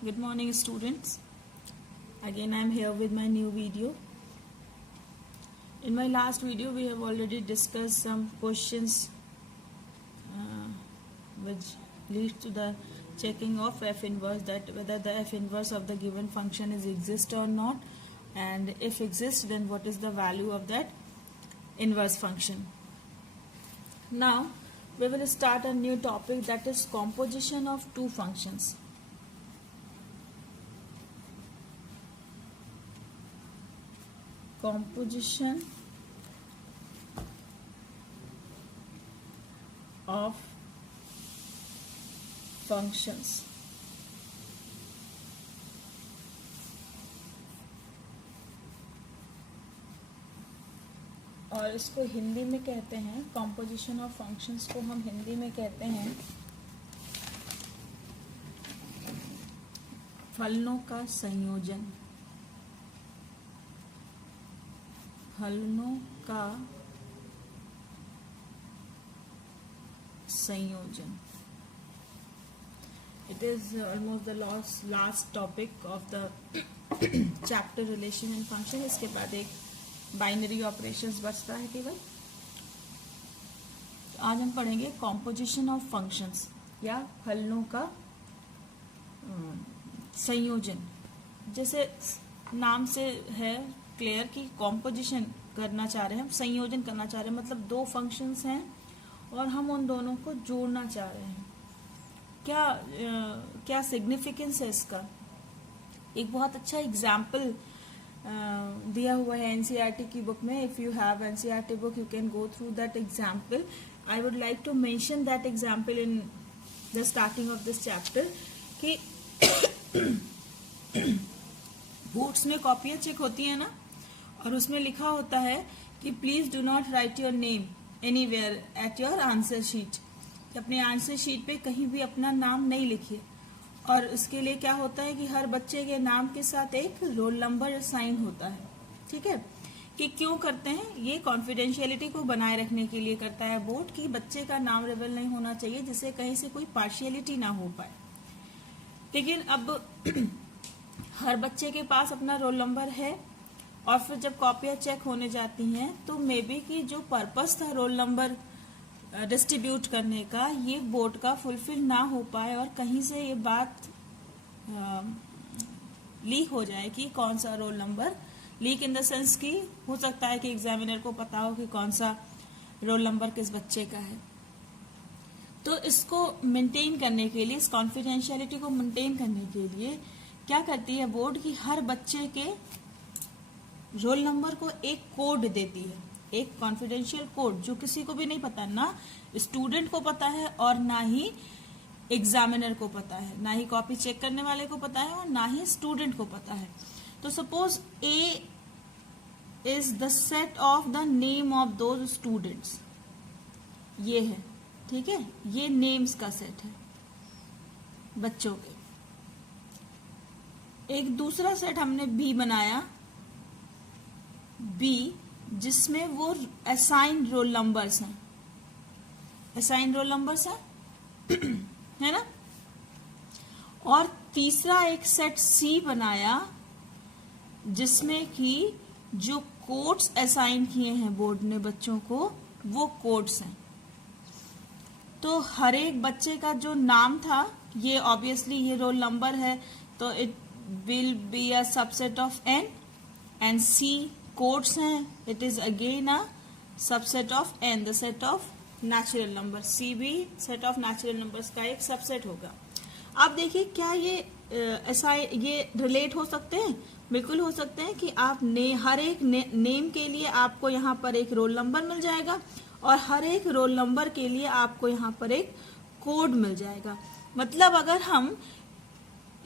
Good morning, students. Again, I am here with my new video. In my last video, we have already discussed some questions which leads to the checking of f inverse, that whether the f inverse of the given function is exist or not, and if exists, then what is the value of that inverse function. Now, we will start a new topic, that is composition of two functions. Composition of functions. और इसको हिंदी में कहते हैं, composition of functions को हम हिंदी में कहते हैं फलनों का संयोजन। फलनों का संयोजन। It is almost the last topic of the chapter relation and function. इसके बाद एक बाइनरी ऑपरेशंस बचता है केवल। तो आज हम पढ़ेंगे कॉम्पोजिशन ऑफ फंक्शंस या फलनों का संयोजन। जैसे नाम से है क्लियर कि कॉम्पोजिशन करना चाह रहे हैं हम, संयोजन करना चाह रहे हैं, मतलब दो फंक्शंस हैं और हम उन दोनों को जोड़ना चाह रहे हैं। क्या सिग्निफिकेंस है इसका? एक बहुत अच्छा एग्जाम्पल दिया हुआ है एनसीईआरटी की बुक में। If you have NCERT book, you can go through that example. I would like to mention that example in the starting of this chapter कि बोर्ड्स में कॉपियां चेक होती है ना, और उसमें लिखा होता है कि please do not right your name anywhere at your answer sheet. अपने आंसर शीट पे कहीं भी अपना नाम नहीं लिखिए। और उसके लिए क्या होता है कि हर बच्चे के नाम के साथ एक रोल नंबर साइन होता है। ठीक है, कि क्यों करते हैं? ये कॉन्फिडेंशियलिटी को बनाए रखने के लिए करता है बोर्ड, कि बच्चे का नाम रिवील नहीं होना चाहिए, जिससे कहीं से कोई पार्शियलिटी ना हो पाए। लेकिन अब हर बच्चे के पास अपना रोल नंबर है, और फिर जब कॉपियां चेक होने जाती हैं तो मे बी कि जो पर्पस था रोल नंबर डिस्ट्रीब्यूट करने का, ये बोर्ड का फुलफिल ना हो पाए और कहीं से ये बात लीक हो जाए कि कौन सा roll number, leak in the sense कि हो सकता है कि एग्जामिनर को पता हो कि कौन सा रोल नंबर किस बच्चे का है। तो इसको मेंटेन करने के लिए, इस कॉन्फिडेंशियलिटी को मेंटेन करने के लिए क्या करती है बोर्ड की हर बच्चे के रोल नंबर को एक कोड देती है, एक कॉन्फिडेंशियल कोड, जो किसी को भी नहीं पता, ना स्टूडेंट को पता है और ना ही एग्जामिनर को पता है, ना ही कॉपी चेक करने वाले को पता है और ना ही स्टूडेंट को पता है। तो suppose A is the set of the name of those students, ये है, ठीक है, ये नेम्स का सेट है बच्चों के। एक दूसरा सेट हमने बी बनाया, बी, जिसमें वो असाइन रोल नंबर्स हैं, असाइन रोल नंबर्स हैं है ना। और तीसरा एक सेट सी बनाया, जिसमें कि जो कोड्स असाइन किए हैं बोर्ड ने बच्चों को, वो कोड्स हैं। तो हर एक बच्चे का जो नाम था, ये ऑब्वियसली ये रोल नंबर है, तो it will be a subset of N, and C codes हैं, it is again a subset of N, the set of natural number. C भी सेट ऑफ नेचुरल नंबर्स का एक सबसेट होगा। आप देखिए क्या ये ऐसा ये रिलेट हो सकते हैं? बिल्कुल हो सकते हैं कि आप हर एक नेम के लिए आपको यहाँ पर एक रोल नंबर मिल जाएगा, और हर एक रोल नंबर के लिए आपको यहाँ पर एक कोड मिल जाएगा। मतलब अगर हम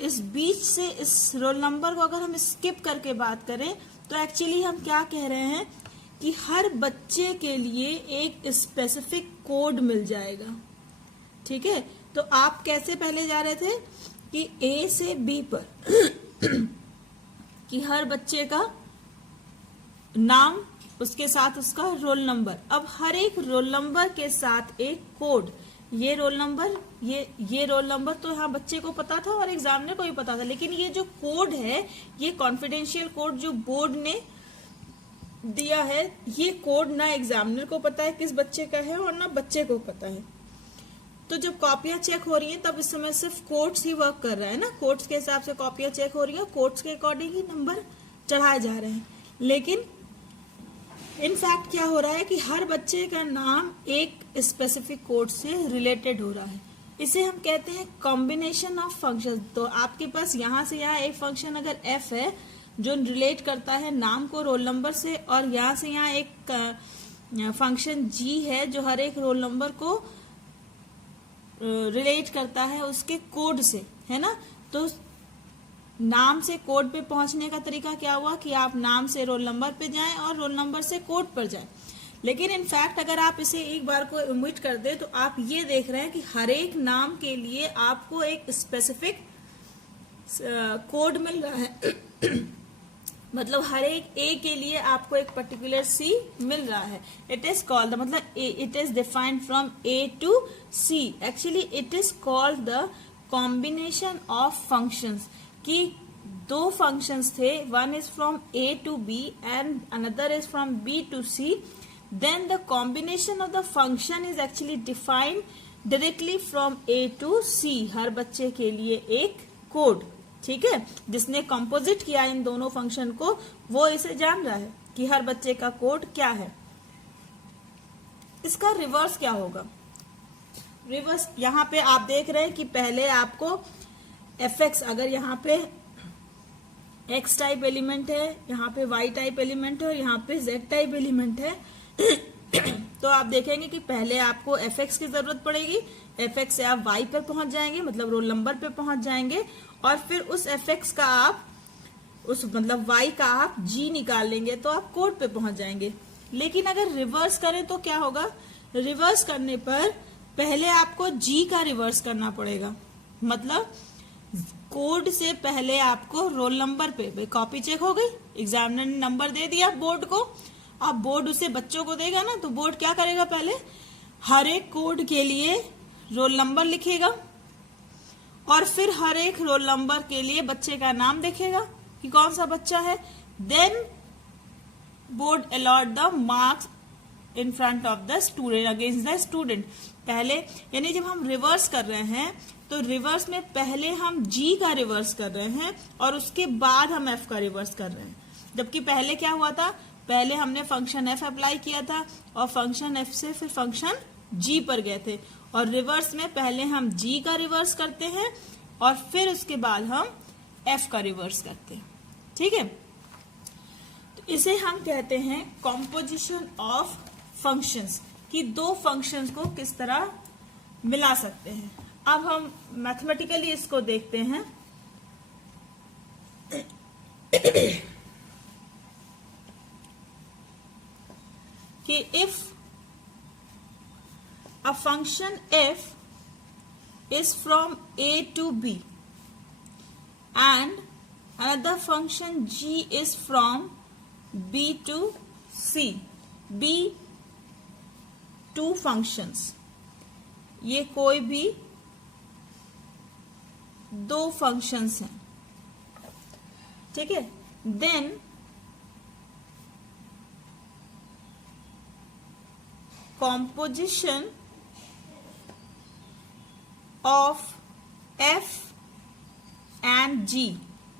इस बीच से इस रोल नंबर को अगर हम स्किप करके बात करें, तो एक्चुअली हम क्या कह रहे हैं कि हर बच्चे के लिए एक स्पेसिफिक कोड मिल जाएगा। ठीक है, तो आप कैसे पहले जा रहे थे कि ए से बी पर कि हर बच्चे का नाम, उसके साथ उसका रोल नंबर। अब हर एक रोल नंबर के साथ एक कोड, ये रोल नंबर, ये रोल नंबर तो यहाँ बच्चे को पता था और एग्जामिनर को भी पता था, लेकिन ये जो कोड है, ये कॉन्फिडेंशियल कोड जो बोर्ड ने दिया है, ये कोड ना एग्जामिनर को पता है किस बच्चे का है और ना बच्चे को पता है। तो जब कॉपियां चेक हो रही हैं तब इस समय सिर्फ कोड्स ही वर्क कर रहा है ना, कोड्स के हिसाब से कॉपियां चेक हो रही है, कोड्स के अकॉर्डिंग ही नंबर चढ़ाए जा रहे हैं। लेकिन इनफैक्ट क्या हो रहा है कि हर बच्चे का नाम एक स्पेसिफिक कोड से रिलेटेड हो रहा है। इसे हम कहते हैं कॉम्बिनेशन ऑफ फंक्शन। तो आपके पास यहाँ से यहाँ एक फंक्शन अगर एफ है जो रिलेट करता है नाम को रोल नंबर से, और यहाँ से यहाँ एक फंक्शन जी है जो हर एक रोल नंबर को रिलेट करता है उसके कोड से, है ना। तो नाम से कोड पे पहुंचने का तरीका क्या हुआ कि आप नाम से रोल नंबर पे जाएं और रोल नंबर से कोड पर जाएं। लेकिन इनफैक्ट अगर आप इसे एक बार को ओमिट कर दे तो आप ये देख रहे हैं कि हर एक नाम के लिए आपको एक स्पेसिफिक कोड मिल रहा है मतलब हर एक ए के लिए आपको एक पर्टिकुलर सी मिल रहा है। इट इज कॉल्ड, मतलब it is defined from A to C. Actually it is called the combination of functions, कि दो फंक्शंस थे, one is from A to B and another is from B to C, then the combination of the function is actually defined directly from A to C. हर बच्चे के लिए एक code, ठीक है, जिसने कंपोजिट किया इन दोनों फंक्शन को वो इसे जान रहा है कि हर बच्चे का कोड क्या है। इसका रिवर्स क्या होगा? रिवर्स यहाँ पे आप देख रहे हैं कि पहले आपको fx, अगर यहाँ पे x टाइप एलिमेंट है, यहाँ पे y टाइप एलिमेंट है और यहाँ पे z टाइप एलिमेंट है तो आप देखेंगे कि पहले आपको fx की जरूरत पड़ेगी, fx से आप y पर पहुंच जाएंगे, मतलब रोल नंबर पे पहुंच जाएंगे, और फिर उस fx का आप उस मतलब y का आप g निकाल लेंगे तो आप कोड पे पहुंच जाएंगे। लेकिन अगर रिवर्स करें तो क्या होगा? रिवर्स करने पर पहले आपको g का रिवर्स करना पड़ेगा, मतलब कोड से पहले आपको रोल नंबर पे कॉपी चेक हो गई, एग्जामिनर ने नंबर दे दिया बोर्ड को, अब बोर्ड उसे बच्चों को देगा ना, तो बोर्ड क्या करेगा? पहले हर एक कोड के लिए रोल नंबर लिखेगा और फिर हर एक रोल नंबर के लिए बच्चे का नाम देखेगा कि कौन सा बच्चा है। Then board allot the marks in front of the student against the student. पहले यानी जब हम रिवर्स कर रहे हैं तो रिवर्स में पहले हम g का रिवर्स कर रहे हैं और उसके बाद हम f का रिवर्स कर रहे हैं। जबकि पहले क्या हुआ था? पहले हमने फंक्शन f अप्लाई किया था और फंक्शन f से फिर फंक्शन g पर गए थे, और रिवर्स में पहले हम g का रिवर्स करते हैं और फिर उसके बाद हम f का रिवर्स करते हैं, ठीक है। तो इसे हम कहते हैं कॉम्पोजिशन ऑफ फंक्शंस, कि दो फंक्शंस को किस तरह मिला सकते हैं। अब हम मैथमेटिकली इसको देखते हैं कि if a function f is from a to b and another function g is from b to c, b two functions, ये कोई भी दो फंक्शंस हैं, ठीक है। Then composition of f and g,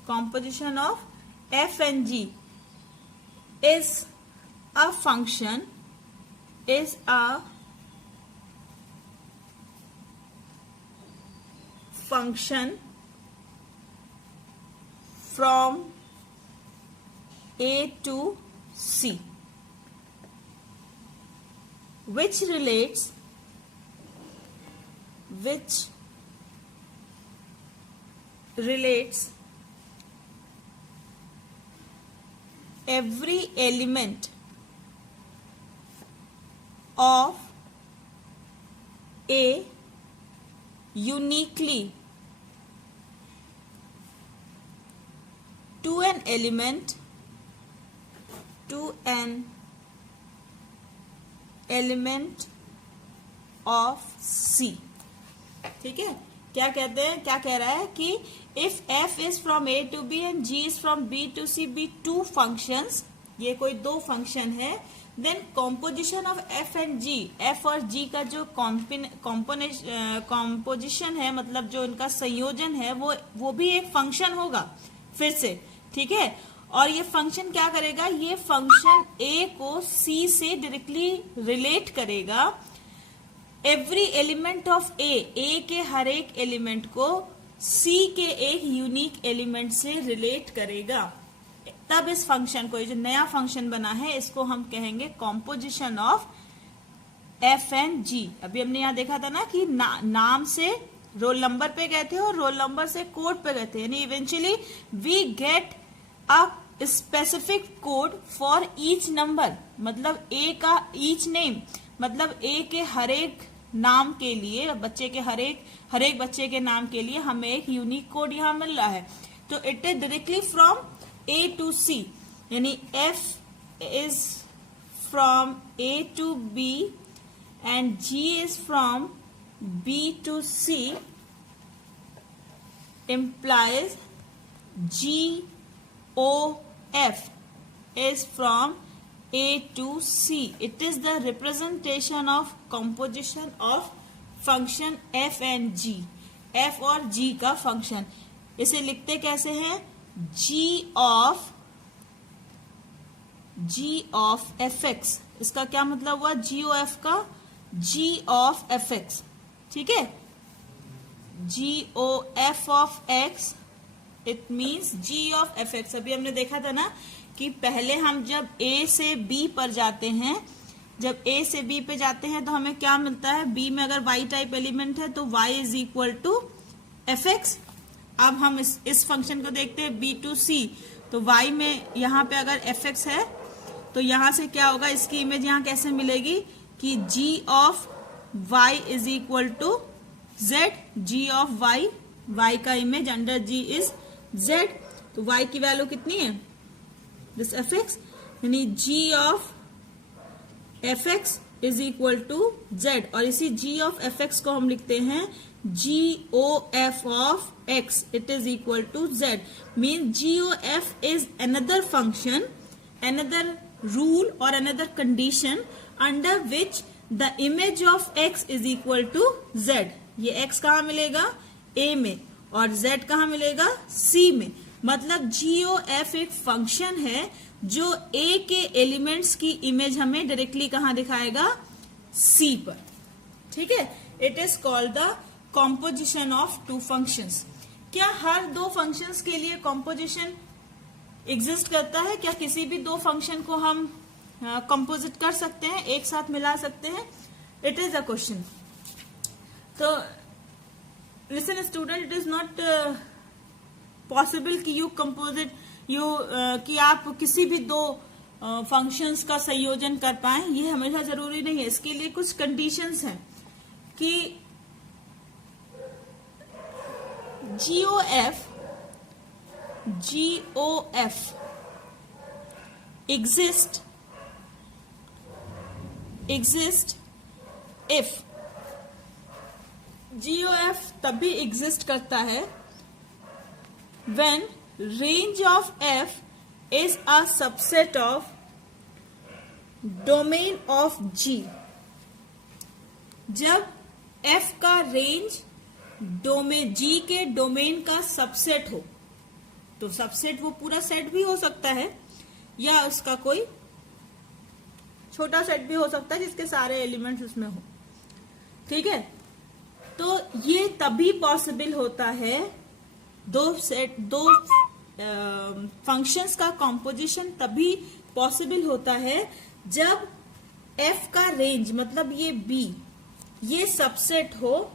composition of f and g is a function, is a function from a to c, which relates every element of a uniquely to an element of C. ठीक है, क्या कहते हैं, क्या कह रहा है कि if f is from a to b and g is from b to c be two functions, ये कोई दो फंक्शन है, then composition of f and g, f और g का जो कॉम्पोजिशन है, मतलब जो इनका संयोजन है, वो भी एक फंक्शन होगा फिर से, ठीक है। और ये फंक्शन क्या करेगा, ये फंक्शन a को c से डायरेक्टली रिलेट करेगा। एवरी एलिमेंट ऑफ ए के हर एक एलिमेंट को c के एक यूनिक एलिमेंट से रिलेट करेगा। तब इस फंक्शन को, ये जो नया फंक्शन बना है, इसको हम कहेंगे composition of f and g। अभी हमने यहाँ देखा था ना कि नाम से रोल नंबर पे गए थे और रोल नंबर से कोड पे गए थे, यानी eventually we get a specific code for each number, मतलब a का ईच नेम, मतलब a के हर एक नाम के लिए, बच्चे के हर एक बच्चे के नाम के लिए हमें एक यूनिक कोड यहाँ मिल रहा है। तो it is directly from a to c, यानी f is from a to b and g is from b to c, implies GOF is from A to C. It is the representation of composition of function f and g, f और g का function. इसे लिखते कैसे हैं, g of fx, इसका क्या मतलब हुआ, GOF का g of fx, ठीक है। GOF of x it means g of fx। अभी हमने देखा था ना कि पहले हम जब a से b पर जाते हैं, जब a से b पे जाते हैं तो हमें क्या मिलता है, b में अगर y टाइप एलिमेंट है तो y is equal to fx। अब हम इस फंक्शन को देखते हैं b टू c, तो y में यहाँ पे अगर fx है तो यहाँ से क्या होगा, इसकी इमेज यहाँ कैसे मिलेगी कि g of y is equal to z, g of y का image under g is z, तो y की वैल्यू कितनी है, दिस fx, यानी g of fx is equal to z, और इसी g of fx को हम लिखते हैं GOF of x, it is equal to z, mean GOF is another function, another rule और another condition under which the image of x is equal to z। ये x कहाँ मिलेगा, a में, और z कहाँ मिलेगा, c में। मतलब GOF एक फंक्शन है जो a के एलिमेंट्स की इमेज हमें डायरेक्टली कहाँ दिखाएगा, c पर, ठीक है। It is called the composition of two functions. क्या हर दो फंक्शंस के लिए कॉम्पोजिशन एग्जिस्ट करता है, क्या किसी भी दो फंक्शन को हम कंपोजिट कर सकते हैं, एक साथ मिला सकते हैं, इट इज अ क्वेश्चन। तो listen student, it is not possible कि यू कंपोजिट कि आप किसी भी दो फंक्शंस का संयोजन कर पाए, ये हमेशा जरूरी नहीं है। इसके लिए कुछ कंडीशंस हैं कि GOF exist if GOF तभी एग्जिस्ट करता है when range of f is a subset of domain of G। जब f का रेंज डोमेन G के डोमेन का सबसेट हो, तो सबसेट वो पूरा सेट भी हो सकता है या उसका कोई छोटा सेट भी हो सकता है जिसके सारे एलिमेंट्स उसमें हो, ठीक है। तो ये तभी पॉसिबल होता है, दो फंक्शंस का कॉम्पोजिशन तभी पॉसिबल होता है जब f का रेंज, मतलब ये b, ये सबसेट हो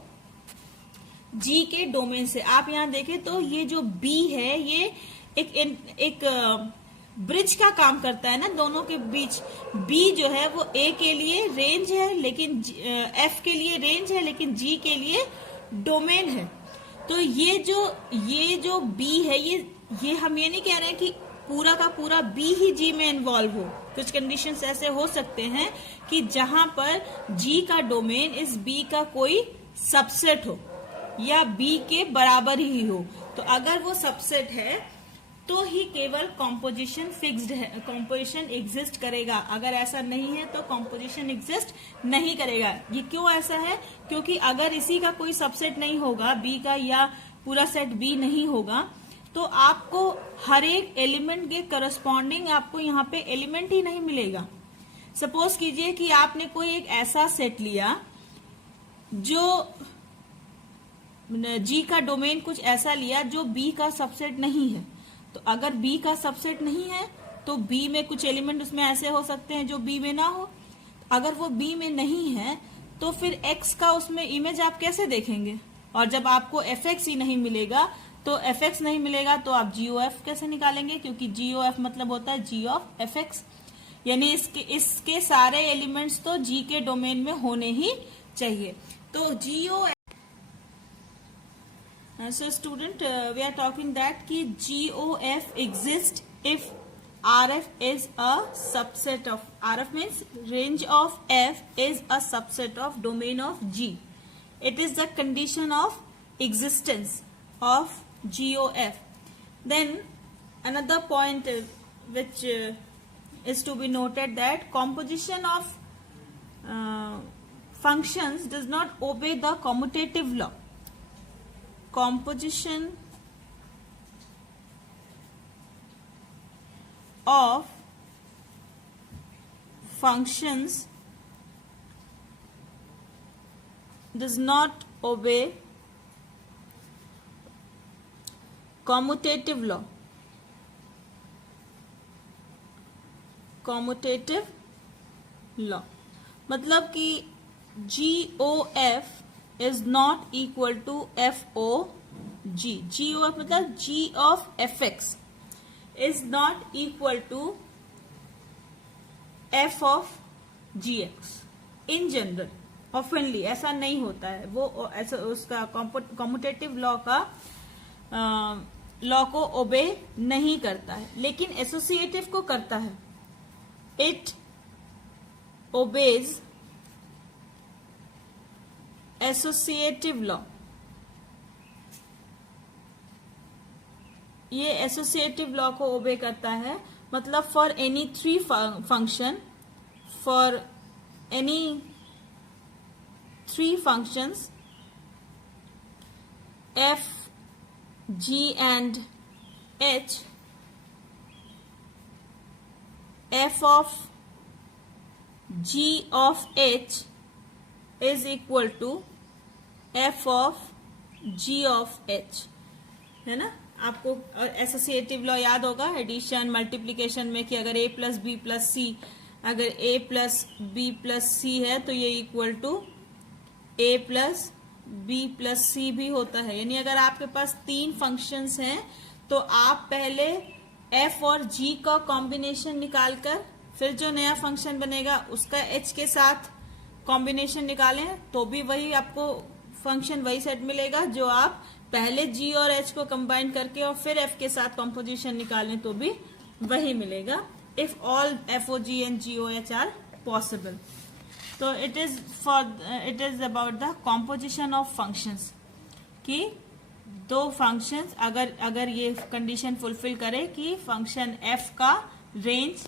G के डोमेन से। आप यहां देखें तो ये जो b है ये एक ब्रिज का काम करता है ना दोनों के बीच। b जो है वो a के लिए रेंज है, लेकिन f के लिए रेंज है, लेकिन g के लिए डोमेन है। तो ये जो b है, ये हम ये नहीं कह रहे हैं कि पूरा का पूरा b ही g में इन्वॉल्व हो। कुछ कंडीशंस ऐसे हो सकते हैं कि जहां पर g का डोमेन इस b का कोई सबसेट हो, या बी के बराबर ही हो, तो अगर वो सबसेट है तो ही केवल कॉम्पोजिशन फिक्स्ड है, कॉम्पोजिशन एग्जिस्ट करेगा। अगर ऐसा नहीं है तो कॉम्पोजिशन एग्जिस्ट नहीं करेगा। ये क्यों ऐसा है? क्योंकि अगर इसी का कोई सबसेट नहीं होगा, बी का, या पूरा सेट बी नहीं होगा, तो आपको हर एक एलिमेंट के करस्पॉन्डिंग आपको यहाँ पे एलिमेंट ही नहीं मिलेगा। सपोज कीजिए कि आपने कोई एक ऐसा सेट लिया जो जी का डोमेन कुछ ऐसा लिया जो बी का सबसेट नहीं है, तो अगर बी का सबसेट नहीं है तो बी में कुछ एलिमेंट उसमें ऐसे हो सकते हैं जो बी में ना हो। अगर वो बी में नहीं है तो फिर एक्स का उसमें इमेज आप कैसे देखेंगे? और जब आपको एफ एक्स ही नहीं मिलेगा, तो एफ एक्स नहीं मिलेगा तो आप जी ओ एफ कैसे निकालेंगे? क्योंकि जी ओ एफ मतलब होता है जी ऑफ एफ एक्स, यानी इसके सारे एलिमेंट्स तो जी के डोमेन में होने ही चाहिए। तो जी ओ so student, we are talking that ki GOF exists if RF is a subset of, RF means range of F is a subset of domain of G. It is the condition of existence of GOF. Then another point which is to be noted, that composition of functions does not obey the commutative law. Composition of functions does not obey commutative law. Commutative law मतलब कि GOF is not equal to FOG. GOF मतलब G of fx is not equal to F of gx in general. ऑफनली ऐसा नहीं होता है, वो ऐसा उसका कॉम्पिटेटिव लॉ का लॉ को ओबे नहीं करता है, लेकिन एसोसिएटिव को करता है। It obeys associative law. ये एसोसिएटिव लॉ को ओबे करता है, मतलब for any three function, for any three functions f, g and h, f of g of h is equal to f of g of h, है ना। आपको associative law याद होगा एडिशन मल्टीप्लिकेशन में कि अगर a plus B plus C, अगर a plus B plus C है तो ये equal to a plus B plus C भी होता है। यानी अगर आपके पास तीन फंक्शंस हैं तो आप पहले f और g का कॉम्बिनेशन निकालकर फिर जो नया फंक्शन बनेगा उसका h के साथ कॉम्बिनेशन निकालें तो भी वही आपको फंक्शन वही सेट मिलेगा जो आप पहले g और h को कंबाइन करके और फिर f के साथ कॉम्पोजिशन निकालें तो भी वही मिलेगा, if all FOG and GOH are possible. तो it is about the composition of functions कि दो फंक्शंस अगर ये कंडीशन फुलफिल करे कि फंक्शन f का रेंज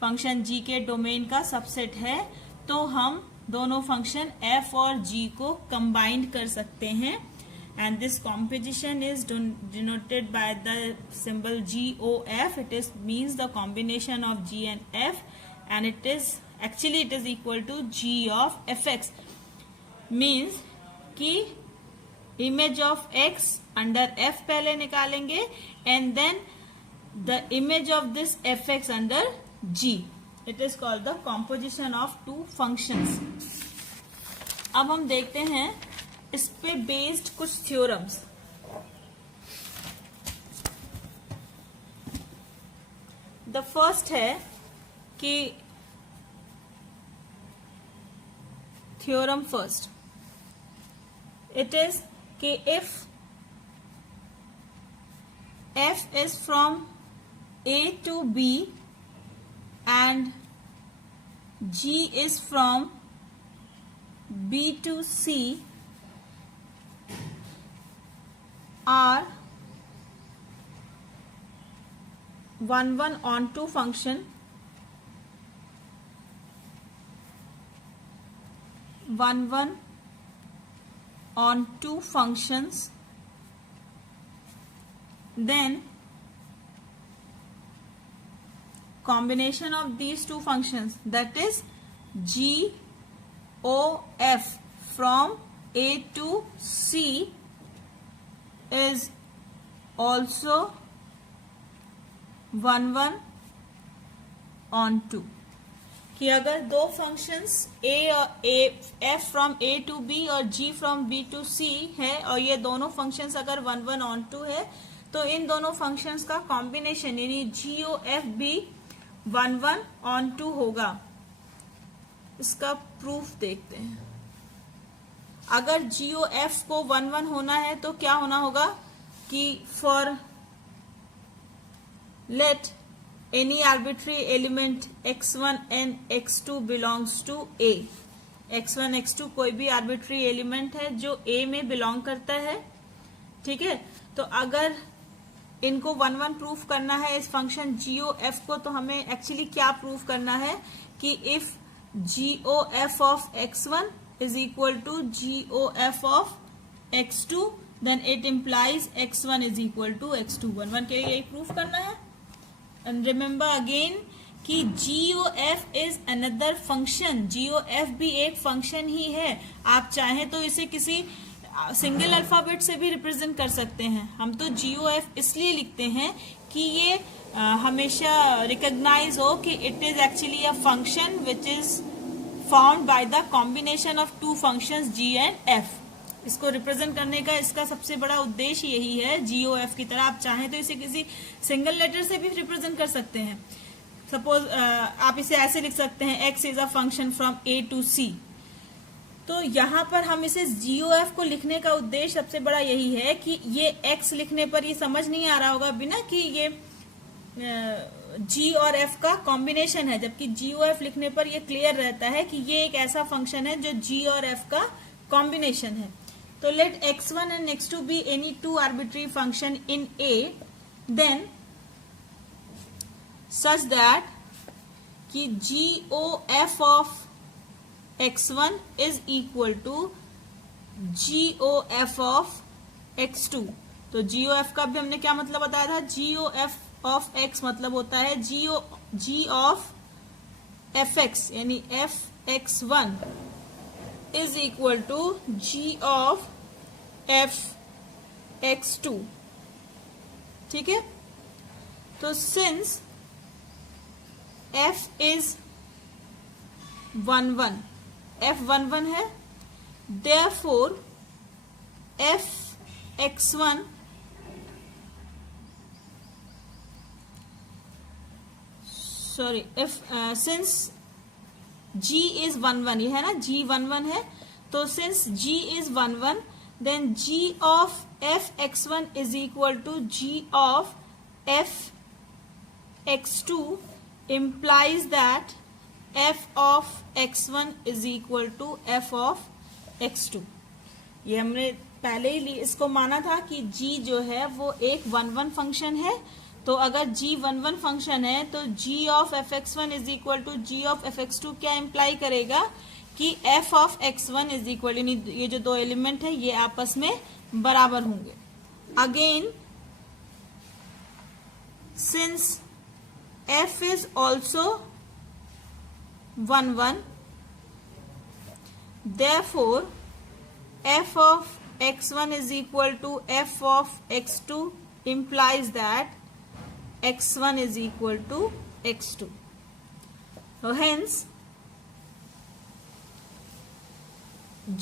फंक्शन g के डोमेन का सबसेट है, तो हम दोनों फंक्शन f और g को कंबाइन कर सकते हैं। And this composition is denoted by the symbol GOF. It is means the combination of g and f, and it is equal to g of fx. Means कि image of x under f पहले निकालेंगे and then the image of this fx under g. It is called the composition of two functions. अब हम देखते हैं इस पे based कुछ थ्योरम्स। द फर्स्ट है कि थ्योरम फर्स्ट, इट इज कि if f is from a to b and g is from b to c, are 1 onto function, 1 onto functions, then combination of these two functions, that is GOF from A to C is also 1 onto. कि अगर दो functions F from A to B और G from B to C है और ये दोनों functions अगर 1 onto है तो इन दोनों फंक्शंस का कॉम्बिनेशन यानी GOF भी 1 onto होगा. इसका प्रूफ देखते हैं. अगर GOF को 1 होना है तो क्या होना होगा कि for let any arbitrary element x1 and x2 belongs to A. x1 x2 कोई भी arbitrary element है जो A में belong करता है. ठीक है, तो अगर इनको 1 प्रूफ करना है इस फंक्शन GOF को, तो हमें एक्चुअली क्या प्रूफ करना है कि if GOF of x1 is equal to GOF of x2 then it implies x1 is equal to x2. 1 के लिए यही प्रूफ करना है. एंड रिमेम्बर अगेन कि GOF is another function. GOF भी एक फंक्शन ही है. आप चाहें तो इसे किसी सिंगल अल्फाबेट से भी रिप्रेजेंट कर सकते हैं. हम तो GOF इसलिए लिखते हैं कि ये हमेशा रिकॉग्नाइज हो कि it is actually a function which is found by the combination of two functions G and F. इसको रिप्रेजेंट करने का इसका सबसे बड़ा उद्देश्य यही है. GOF की तरह आप चाहें तो इसे किसी सिंगल लेटर से भी रिप्रेजेंट कर सकते हैं. सपोज आप इसे ऐसे लिख सकते हैं x is a function from A to C. तो यहाँ पर हम इसे GOF को लिखने का उद्देश्य सबसे बड़ा यही है कि ये x लिखने पर ये समझ नहीं आ रहा होगा बिना कि ये G और F का कॉम्बिनेशन है, जबकि GOF लिखने पर ये क्लियर रहता है कि ये एक ऐसा फंक्शन है जो G और F का कॉम्बिनेशन है. तो let x1 and x2 be any two arbitrary function in A, then such that कि GOF of x1 is equal to GOF of x2. तो GOF का भी हमने क्या मतलब बताया था. GOF of x मतलब होता है G of fx यानी fx1 is equal to G of fx2. ठीक है, तो since f is 1 f 1 है, therefore fx1 since G is 1 ये है ना, G 1 है, तो since G is 1 then G of fx1 is equal to G of fx2 implies that f of x1 is equal to f of x2. ये हमने पहले ही इसको माना था कि G जो है वो एक 1 फंक्शन है. तो अगर G 1 फंक्शन है तो G of fx1 is equal to G of fx2 क्या इम्प्लाई करेगा कि f of x1 is equal, यानी ये जो दो एलिमेंट है ये आपस में बराबर होंगे. Again since f is also 1 therefore f of x1 is equal to f of x2 implies that x1 is equal to x2. So hence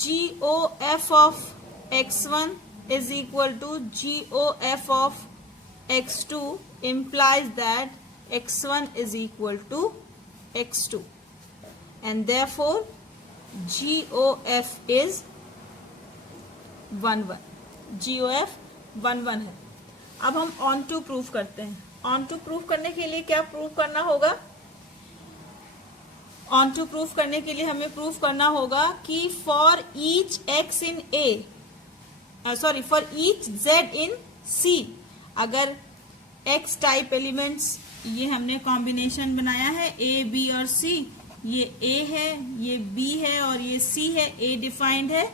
GOF of x1 is equal to GOF of x2 implies that x1 is equal to x2 and therefore GOF is 1 GOF 1 है. अब हम on to proof करते हैं. On to proof करने के लिए क्या proof करना होगा. ऑन टू प्रूफ करने के लिए हमें प्रूफ करना होगा कि for each X in A sorry for each Z in C, अगर एक्स टाइप एलिमेंट्स, ये हमने कॉम्बिनेशन बनाया है ए बी और सी, ये ए है, ये बी है और ये सी है। ए डिफाइंड है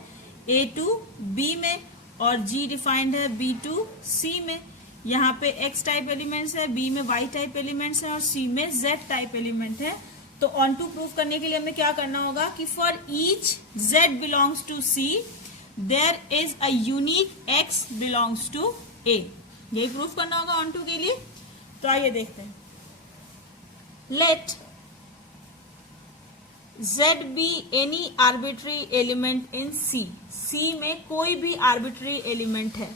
ए टू बी में और जी डिफाइंड है बी टू सी में। यहाँ पे एक्स टाइप एलिमेंट्स है, बी में वाई टाइप एलिमेंट्स है और सी में जेड टाइप एलिमेंट है। तो ऑन टू प्रूफ करने के लिए हमें क्या करना होगा कि for each Z belongs to C there is a unique X belongs to A, यही प्रूफ करना होगा ऑन टू के लिए। तो आइए देखते हैं। Let Z be any arbitrary element in C, C में कोई भी arbitrary element है।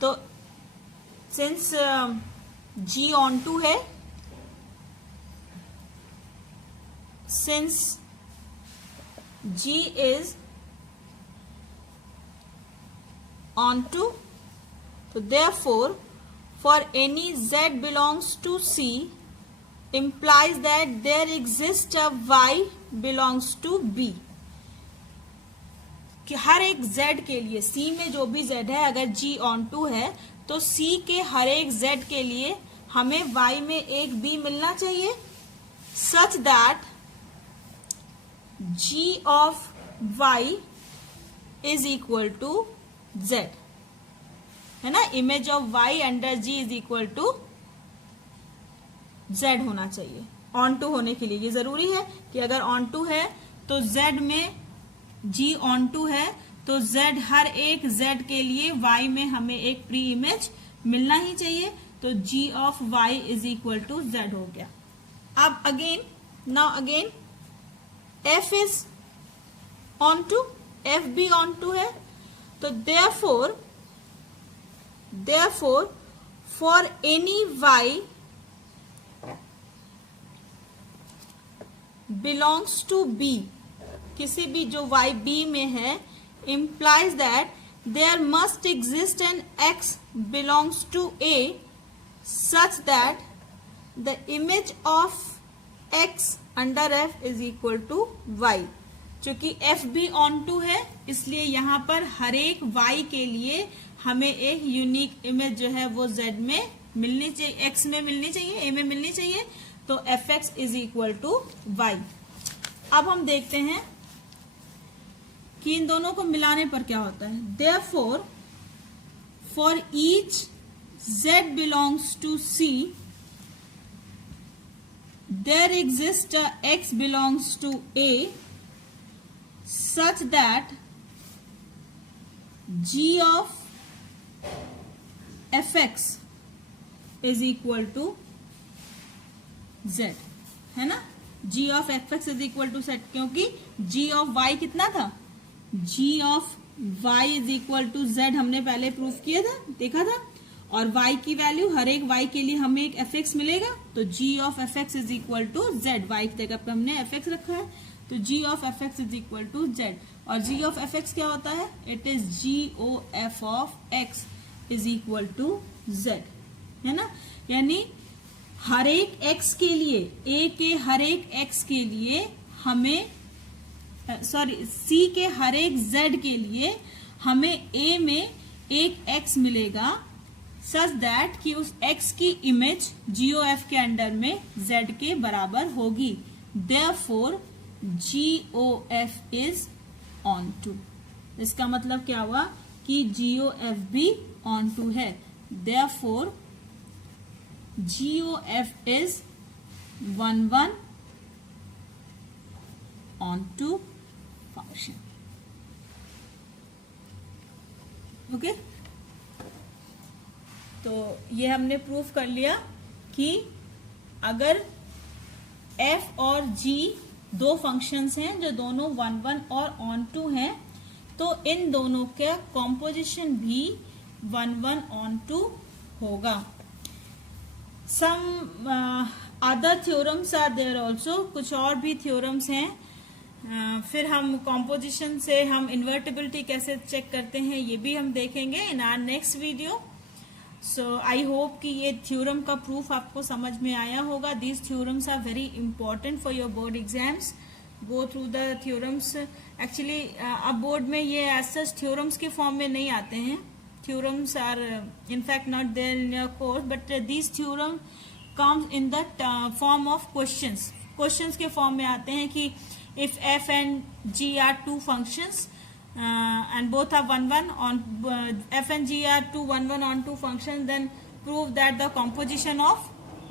तो since G onto है, since G is onto, तो therefore for any Z belongs to C implies that there exists a Y belongs to B, कि हर एक Z के लिए, C में जो भी Z है, अगर G onto है तो C के हर एक Z के लिए हमें Y में एक B मिलना चाहिए, such that G of Y is equal to Z, है ना। Image of Y under G is equal to Z होना चाहिए ऑन टू होने के लिए। ये जरूरी है कि अगर ऑन टू है तो Z में G ऑन टू है तो Z, हर एक Z के लिए Y में हमें एक प्री इमेज मिलना ही चाहिए। तो G of Y is equal to Z हो गया। अब again, now again F is onto, F भी ऑन टू है, तो therefore for any Y belongs to B, किसी भी जो Y B में है, implies that there must exist an X belongs to A such that the image of X under F is equal to Y। चूंकि F भी onto है इसलिए यहाँ पर हर एक Y के लिए हमें एक यूनिक इमेज जो है वो Z में मिलनी चाहिए, X में मिलनी चाहिए, A में मिलनी चाहिए। तो Fx is equal to Y। अब हम देखते हैं कि इन दोनों को मिलाने पर क्या होता है। Therefore, for each Z belongs to C, there exists a X belongs to A such that G of Fx is equal to Z, है ना। G of Fx is equal to Z, क्योंकि G of Y कितना था, G of Y is equal to Z हमने पहले proof किया था, देखा था। और Y की वैल्यू, हर एक Y के लिए हमें एक Fx मिलेगा, तो G of Fx is equal to Z, Y की जगह पे हमने Fx रखा है, तो G of Fx is equal to Z। और G of Fx क्या होता है, it is GOF of X is equal to Z, है ना। यानी हर एक x के लिए, A के हर एक x के लिए हमें, सॉरी C के हर एक Z के लिए हमें A में एक x मिलेगा, सच दैट कि उस x की इमेज GOF के अंडर में Z के बराबर होगी। Therefore GOF is on to, इसका मतलब क्या हुआ कि GOF भी on to है। Therefore GOF is 1 onto function। Okay, तो ये हमने प्रूफ कर लिया कि अगर f और g दो फंक्शंस हैं जो दोनों 1 और ऑन टू हैं, तो इन दोनों का कॉम्पोजिशन भी 1 ऑन टू होगा। Some other theorems are there also, कुछ और भी थ्योरम्स हैं। फिर हम कॉम्पोजिशन से हम इन्वर्टिबिलिटी कैसे चेक करते हैं ये भी हम देखेंगे in our next video. So I hope कि ये थ्योरम का प्रूफ आपको समझ में आया होगा। These theorems are very important for your board exams. Go through the theorems. Actually अब बोर्ड में ये एज सच थ्योरम्स के फॉर्म में नहीं आते हैं. Theorems are in fact not there in your course, but this theorem comes in the form of questions. Questions के form में आते हैं कि if f and g are two functions and both are 1 1 on f and g are 1 1 on two functions, then prove that the composition of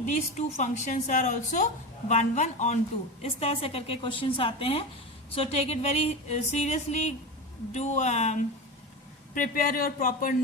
these two functions are also 1 1 on 2. इस तरह से करके questions आते हैं. So take it very seriously. Do prepare your proper notes.